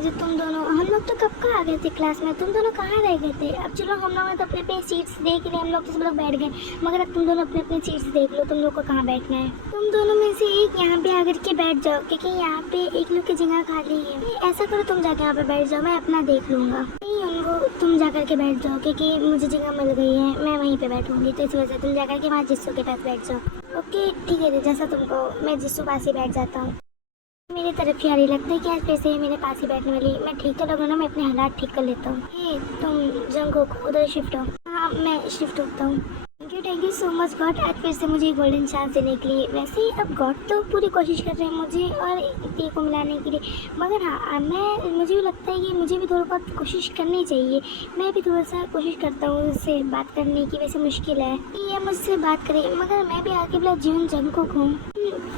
जो तुम दोनों, हम लोग तो कब का आ गए थे क्लास में, तुम दोनों कहाँ रह गए थे। अब चलो हम लोग ने तो अपने अपने सीट्स देख लिए, हम लोग तो सब लोग बैठ गए, मगर अब तुम दोनों अपने अपने सीट्स देख लो, तुम लोग को कहाँ बैठना है। तुम दोनों में से एक यहाँ पे आकर के बैठ जाओ, क्योंकि यहाँ पे एक लोग की जगह खाली है। ऐसा करो तुम जाके यहाँ पे बैठ जाओ, मैं अपना देख लूँगा। नहीं उनको, तुम जाकर के बैठ जाओ, क्योंकि मुझे जगह मिल गई है, मैं वहीं पे बैठूंगी, तो इस वजह से तुम जाकर के वहाँ जिस्सू के पास बैठ जाओ। ओके ठीक है, जैसा तुमको, मैं जिस्सू पास ही बैठ जाता हूँ। मेरी तरफ यारी लगता है कि आज फिर से मेरे पास ही बैठने वाली, मैं ठीक तो लगा ना, मैं अपने हालात ठीक कर लेता हूँ। हे तुम जंगकुक उधर शिफ्ट हो। हाँ मैं शिफ्ट होता हूँ। Thank you so much God, आज फिर से मुझे गोल्डन चांस देने के लिए। वैसे ही अब गॉड तो पूरी कोशिश कर रहे हैं मुझे और टी को मिलाने के लिए, मगर हाँ मुझे भी लगता है कि मुझे भी थोड़ा बहुत कोशिश करनी चाहिए। मैं भी थोड़ा सा कोशिश करता हूँ उससे बात करने की, वैसे मुश्किल है ये मुझसे बात करे, मगर मैं भी आगे बोला जीवन जंगकुक हूँ।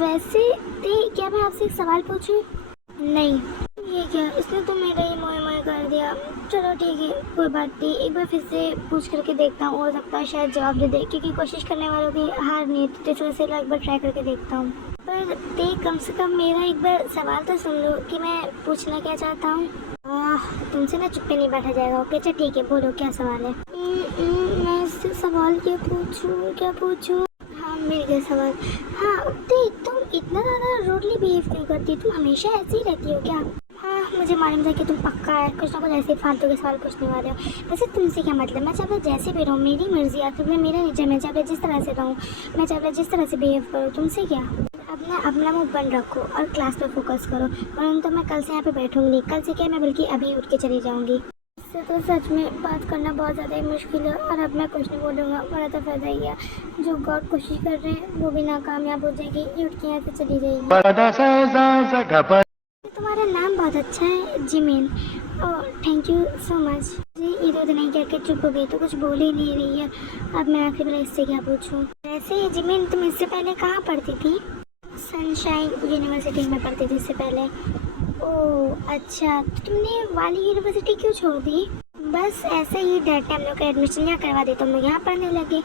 वैसे क्या मैं आपसे एक सवाल पूछूं? नहीं। ये क्या, इसने तो मेरा ही मोए मोए कर दिया। चलो ठीक है कोई बात नहीं, एक बार फिर से पूछ करके देखता हूँ, हो सकता है शायद जवाब दे दे, क्योंकि कोशिश करने वालों की हार नहीं होती, तो इस वजह से एक बार ट्राई करके देखता हूँ। पर कम से कम मेरा एक बार सवाल तो सुन लो कि मैं पूछना क्या चाहता हूँ। तुमसे ना चुप्पे नहीं बैठा जाएगा। ओके अच्छा ठीक है, बोलो क्या सवाल है। मैं इससे सवाल क्या पूछूँ। हाँ मिल गया सवाल। हाँ देख, तुम इतना ज़्यादा रूडली बिहेव क्यों करती हो, तुम हमेशा ऐसी ही रहती हो क्या? हाँ मुझे मालूम था कि तुम पक्का है कुछ ना कुछ ऐसे फालतू के सवाल पूछने वाले हो। वैसे तुमसे क्या मतलब, मैं चाहे जैसे भी रहूँ, मेरी मर्जी, आखिर में मेरा निजी, मैं चाहे जिस तरह से रहूँ, मैं चाहे जिस तरह से बिहेव करूँ, तुमसे क्या। अपना मुँह बंद रखो और क्लास पे फोकस करो, वरना तो मैं कल से यहाँ पे बैठूंगी नहीं। कल से क्या, मैं बल्कि अभी उठ के चली जाऊँगी। इससे तो सच में बात करना बहुत ज़्यादा ही मुश्किल है, और अब मैं कुछ नहीं बोलूँगा, बड़ा तो फायदा ही है। जो गॉड कोशिश कर रहे हैं वो भी नाकामयाब हो जाएगी, ये उठ के यहाँ से चली जाएगी। तुम्हारा नाम बहुत अच्छा है Jimin. Oh thank you so much. जी इधर नहीं कह के चुप हो गई, तो कुछ बोल ही नहीं रही है। अब मैं आखिर में इससे क्या पूछूं। वैसे जिमिन तुम इससे पहले कहाँ पढ़ती थी? सनशाइन यूनिवर्सिटी में पढ़ती थी इससे पहले। ओह अच्छा, तो तुमने वाली यूनिवर्सिटी क्यों छोड़ दी? बस ऐसे ही डर टाइम लोग का एडमिशन यहाँ करवा दी तो हम लोग यहाँ पढ़ने लगे।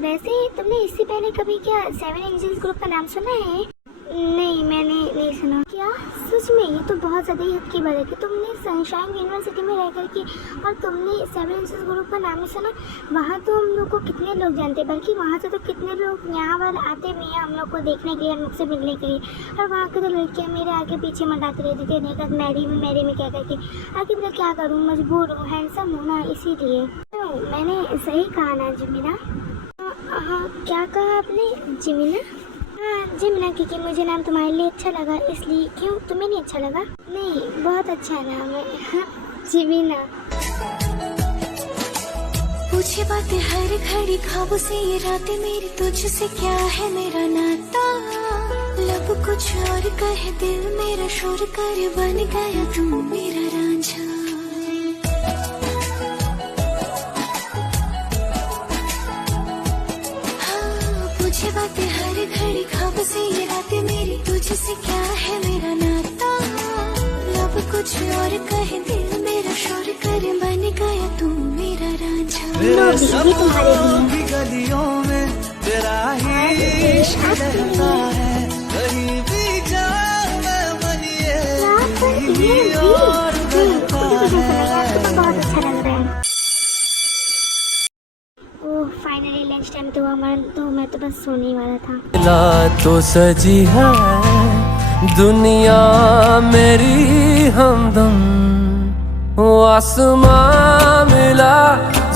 वैसे तुमने इससे पहले कभी क्या 7 इंजीनियर्स ग्रुप का नाम सुना है? नहीं मैंने नहीं सुना। क्या सच में? ये तो बहुत ज़्यादा ही हद की बात है कि तुमने सनशाइन यूनिवर्सिटी में रह करके और तुमने 7 इंजीनियर्स ग्रुप का नाम नहीं सुना। वहाँ तो हम लोग को कितने लोग जानते हैं, बल्कि वहाँ से तो कितने लोग यहाँ पर आते भी हैं हम लोग को देखने के लिए, हम लोग से मिलने के लिए। और वहाँ की तो लड़कियाँ मेरे आगे पीछे मंडाती रहती थी, नहीं कर मैरी में क्या करके। आगे मैं क्या करूँ, मजबूर हूँ, हैंडसम हूँ ना, इसीलिए। तो मैंने सही कहा ना जिमिना? हाँ क्या कहा आपने जिमिना? हाँ जिमिना, क्योंकि मुझे नाम तुम्हारे लिए अच्छा लगा इसलिए। क्यों तुम्हें नहीं अच्छा लगा? नहीं बहुत अच्छा नाम है। हाँ जिमिना। पूछे बातें हर घड़ी ख्वाबों से, ये रातें मेरी तुझसे क्या है मेरा नाता। लब कुछ और कहे दिल मेरा शोर करे, बन गया तू मेरा रांझा। पूछे बातें हर घड़ी ख्वाबों से, ये रातें मेरी तुझसे क्या है मेरा नाता। लब कुछ और कहे दिल मेरा शोर करे, बन गया तू मेरा रांझा। सपनों की गलियों में तेरा ही इश्क रहता है, कहीं भी जाऊं मैं बनिए कहीं और रहता है। बहुत अच्छा लग रहा है। ओह फाइनली लंच टाइम तो हुआ, तो मैं तो बस सोने वाला था। तो सजी है दुनिया मेरी हमदम, आसमां मिला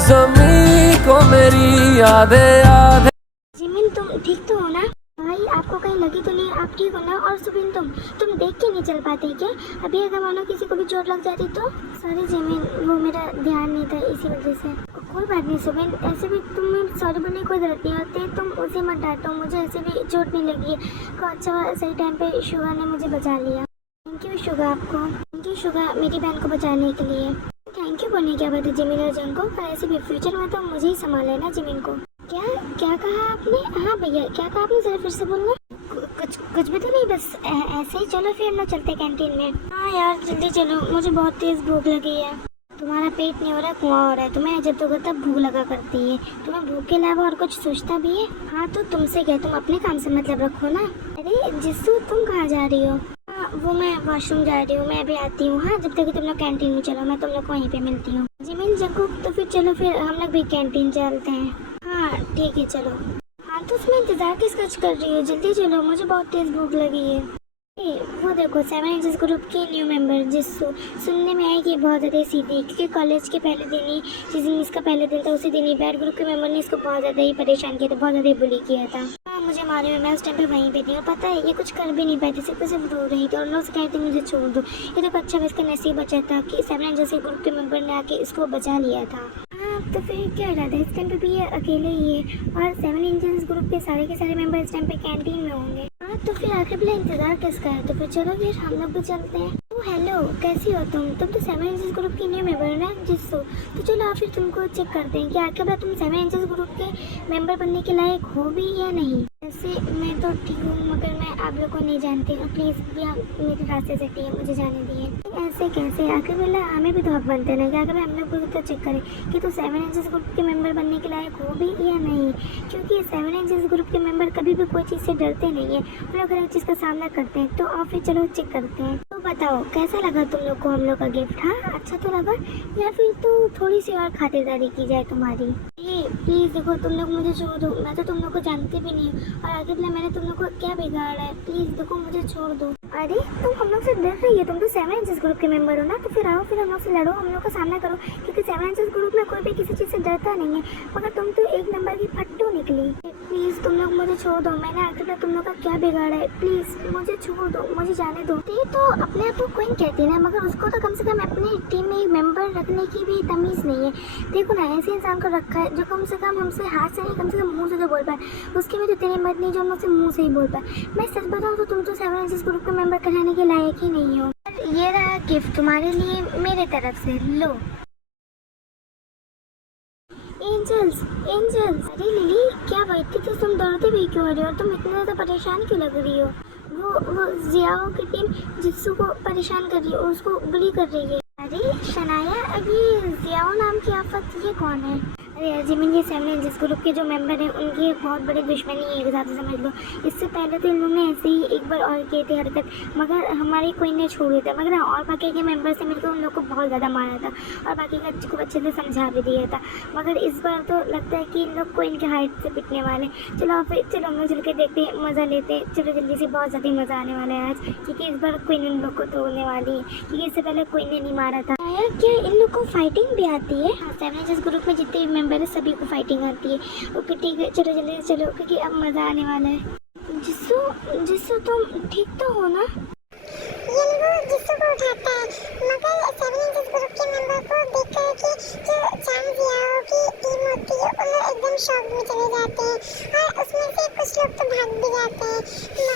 ज़मीं को मेरी यादें। जिमिन तुम ठीक तो हो ना? भाई आपको कहीं लगी तो नहीं? आप ठीक हो ना? और सुबिन तुम देख के नहीं चल पाते क्या? अभी अगर मानो किसी को भी चोट लग जाती तो? सॉरी जिमिन, वो मेरा ध्यान नहीं था इसी वजह से। कोई बात नहीं सुबिन, ऐसे भी तुम्हें सॉरी बोलने की कोई जरूरत नहीं होती, तुम उसे मत डांटो, मुझे ऐसे भी चोट नहीं लगी है। अच्छा सही टाइम पे शुगा ने मुझे बचा लिया। थैंक यू शुगा आपको। थैंक यू शुगा मेरी बहन को बचाने के लिए। थैंक यू बोलने क्या बात है जिमिन और जंग को, पर ऐसे भी फ्यूचर में तो मुझे ही संभाला है ना जिमिन को। क्या कहा आपने? हाँ भैया क्या कहा आपने, जरा फिर से बोलना। कुछ भी तो नहीं, बस ऐसे ही। चलो फिर हम लोग चलते कैंटीन में। हाँ यार जल्दी चलो, मुझे बहुत तेज भूख लगी है। तुम्हारा पेट नहीं हो रहा, कुआं हो रहा है। तुम्हें जब तक तब भूख लगा करती है, तुम्हें भूख के अलावा और कुछ सोचता भी है? हाँ तो तुमसे क्या, तुम अपने काम से मतलब रखो ना। अरे जिस्सू तुम कहाँ जा रही हो? वो मैं वॉशरूम जा रही हूँ, मैं अभी आती हूँ। हाँ, जब तक तुम लोग कैंटीन में चलो, मैं तुम लोग को वहीं पे मिलती हूँ। जिमिन जंगकुक, तो फिर चलो, फिर हम लोग भी कैंटीन चलते हैं। हाँ ठीक है चलो। हाँ तो उसमें इंतज़ार किसका कर रही हो, जल्दी चलो, मुझे बहुत तेज़ भूख लगी है। वो देखो 7 इंचेस ग्रुप की न्यू मेंबर जिसको सुनने में आई कि बहुत ज़्यादा सीधी, क्योंकि कॉलेज के पहले दिन ही, जिस दिन इसका पहले दिन था उसी दिन ही बैड ग्रुप के मेंबर ने इसको बहुत ज़्यादा ही परेशान किया था, बहुत ज़्यादा बुली किया था। हाँ मुझे मालूम है, मैं उस टाइम पे वहीं पे थी और पता है ये कुछ कर भी नहीं पाई थी, सिर्फ रो रही थी और लोग कहते मुझे छोड़ दो। ये तो अच्छा इसका नसीब बचा था कि 7 इंचेस के ग्रुप के मेंबर ने आके इसको बचा लिया था। तो फिर क्या इरादा है, इस टाइम पे भी ये अकेले ही है और 7 इंचेस ग्रुप के सारे मेंबर इस टाइम पे कैंटीन में होंगे। हाँ तो फिर आखिर भला इंतज़ार किसका है, तो फिर चलो फिर हम लोग भी चलते हैं। हेलो कैसी हो तुम तो 7 इंचेस ग्रुप की न्यू मेंबर है ना जिसको, तो चलो आप फिर तुमको चेक करते हैं कि आखिर भला तुम 7 इंचेस ग्रुप के मेंबर बनने के लायक हो भी या नहीं। वैसे मैं तो ठीक हूँ, मगर मैं आप लोग को नहीं जानती हूँ, प्लीज़ भी आप मेरे रास्ते से हटिए, मुझे जाने दिए। ऐसे कैसे, आखिर भला हमें भी तो हक बनते ना कि आखिर हम लोग को तो चेक करें कि तो 7 इंचेस ग्रुप के मेंबर बनने के लायक हो भी या नहीं, क्योंकि 7 इंचेस ग्रुप के मेंबर कभी भी कोई चीज़ से डरते नहीं है, हम लोग हर एक चीज़ का सामना करते हैं। तो आप फिर चलो चेक करते हैं। तो बताओ कैसा लगा तुम लोग को हम लोग का गिफ्ट। हाँ अच्छा तो लगा, या फिर तो थोड़ी सी और खातिरदारी की जाए तुम्हारी। ये प्लीज़ देखो, तुम लोग मुझे छोड़ दो, मैं तो तुम लोग को जानती भी नहीं हूँ और आगे भला मैंने तुम लोग को क्या बिगाड़ा है, प्लीज़ देखो मुझे छोड़ दो। अरे तुम हम लोग से डर रही है, तुम तो 7 इंचेस ग्रुप के मेंबर हो ना, तो फिर आओ फिर हम लोग से लड़ो, हम लोग का सामना करो, क्योंकि 7 इंचेस ग्रुप में कोई भी किसी चीज़ से डरता नहीं है, मगर तुम तो एक नंबर की फट्टू निकली। प्लीज़ तुम लोग मुझे छोड़ दो, मैंने आखिर तुम लोग का क्या बिगाड़ा है, प्लीज़ मुझे छोड़ दो, मुझे जाने दो। ये तो अपने आप को कोई कहती है ना, मगर उसको तो कम से कम अपनी टीम में एक मेंबर रखने की भी तमीज़ नहीं है। देखो ना ऐसे इंसान को रखा है जो कम से कम हमसे हाथ से नहीं, कम से कम मुँह से तो बोल पाए, उसकी भी तो इतनी हिम्मत नहीं जो हम उससे मुँह से ही बोल पाए। मैं सच बताऊँ तो तुम तो 7 इंचेस ग्रुप के मेंबर कहलाने के लायक ही नहीं हो। ये रहा गिफ्ट तुम्हारे लिए मेरे तरफ से, लो। एंजल्स एंजल्स, अरे लिली क्या बात थी, तो तुम दौड़ते भी क्यों हो रही हो और तुम इतना ज़्यादा परेशान क्यों लग रही हो। वो जियाओ की टीम जिस्सू को परेशान कर रही है और उसको बुली कर रही है। अरे शनाया, अभी जियाओ नाम की आफत ये कौन है। अरे यार जिमिन, ये 7 इंचेस ग्रुप के जो मेंबर हैं उनकी एक बहुत बड़ी दुश्मनी है, एक हिसाब से समझ लो। इससे पहले तो इन लोगों ने ऐसे ही एक बार और किए थे हरकत, मगर हमारी कोई ने छोड़ दिया था, मगर और बाकी के मेंबर से मिलकर उन लोग को बहुत ज़्यादा मारा था और बाकी का को अच्छे से समझा भी दिया था। मगर इस बार तो लगता है कि इन लोग को इनके हाइट से पिटने वाले। चलो फिर चलो हम लोग चल के देखते हैं, मज़ा लेते हैं, चलो जल्दी से, बहुत ज़्यादा मज़ा आने वाला है आज, क्योंकि इस बार कोई इन लोग को तोड़ने वाली है, क्योंकि इससे पहले कोई ने नहीं मारा था। क्या इन लोग को फाइटिंग भी आती है। 7 इंचेस ग्रुप में जितने भी मेंबर है सभी को फाइटिंग आती है। ओके ठीक है, चलो जल्दी से चलो, क्योंकि अब मज़ा आने वाला है। जिस्सू तुम ठीक तो हो ना। ये लोग जिस्सू को उठाता है, मगर 7 इंचेस ग्रुप के मेंबर को देखकर कि जो चांग जियाओ की टीम होती है उन लोग एकदम शॉक में चले जाते हैं और उसमें से कुछ लोग तो भाग भी जाते हैं।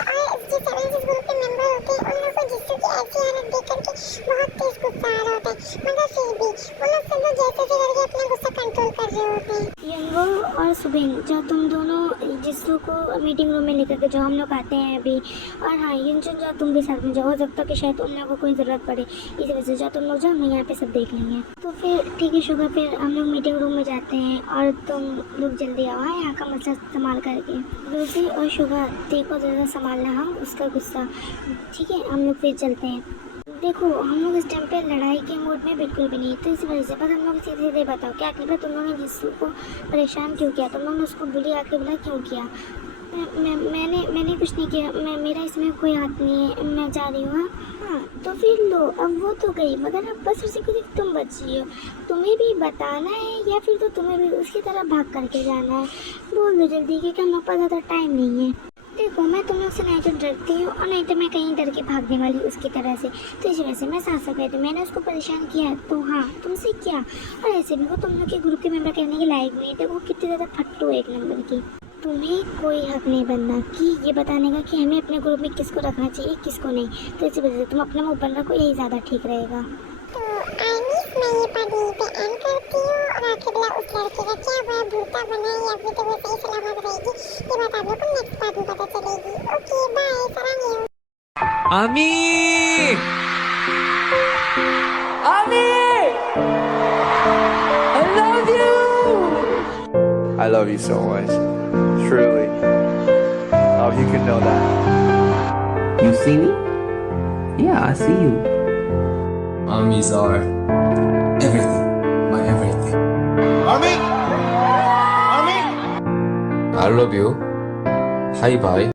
और जो 7 इंचेस ग्रुप के मेंबर होते हैं उन लोग को जिस्सू की ऐसी हालत देख करके बहुत तेज गुस्सा आ रहा होता है, मगर फिर भी उन लोग सब लोग जैसे करके अपना गुस्सा कंट्रोल कर रहे होते हैं। यंगो और सुबिन, जो तुम दोनों जिस्सू को मीटिंग रूम में लेकर के जो हम लोग आते हैं अभी, और हाँ युनचुन जो तुम भी साथ में जाओ, जब तक कि शायद उन लोगों को कोई ज़रूरत पड़े, इस वजह से जो तुम लोग जाओ, हम यहाँ पे सब देख लेंगे। तो फिर ठीक है शुगर, फिर हम लोग मीटिंग रूम में जाते हैं और तुम लोग जल्दी आओ। हाँ यहाँ का मसला संभाल करके। रोजी और शुगर देखो ज़रा संभालना हम उसका गुस्सा, ठीक है। हम लोग फिर चलते हैं। देखो हम लोग इस टाइम पे लड़ाई के मूड में बिल्कुल भी नहीं, तो इस वजह से बस हम लोग सीधे सीधे बताओ क्या आखिर तुम लोगों ने जिस्सू को परेशान क्यों किया, तुम लोगों ने उसको बुली आके बोला क्यों किया। मैंने कुछ नहीं किया, मेरा इसमें कोई हाथ नहीं है, मैं जा रही हूँ। हाँ तो फिर लो, अब वो तो गई, मगर अब बस उसी को तुम बच रही हो, तुम्हें भी बताना है या फिर तो तुम्हें भी उसकी तरह भाग करके जाना है। बोल दो जल्दी, क्योंकि हम लोग पास ज़्यादा टाइम नहीं है। देखो मैं तुम लोग से नहीं तो डरती हूँ और नहीं तो मैं कहीं डर के भागने वाली उसकी तरह से, तो इस वजह से मैं साथ सकती थी, मैंने उसको परेशान किया तो हाँ तुमसे क्या। और ऐसे भी वो तुम लोग के ग्रुप के मेंबर कहने के लायक नहीं थे, वो कितनी ज़्यादा फट्टू एक नंबर की। तुम्हें कोई हक नहीं बनना कि ये बताने का कि हमें अपने ग्रुप में किसको रखना चाहिए किसको नहीं, तो इसी वजह से तुम अपना मुँह बंद रखो, यही ज़्यादा ठीक रहेगा। तो मैं ये पार्ट यहीं पे एंड करती हूँ और आखिर उस लड़के का क्या हुआ, भूता बना या अभी तो वो सही सलामत रहेगी, ये बात आप लोग को नेक्स्ट पार्ट में पता चलेगी। ओके बाय, सराहनीय। आमी आमी I love you. I love you so much, truly. Oh, you can know that. You see me? Yeah, I see you. Armies are everything. My everything. Army! Army! I love you. Hi bye.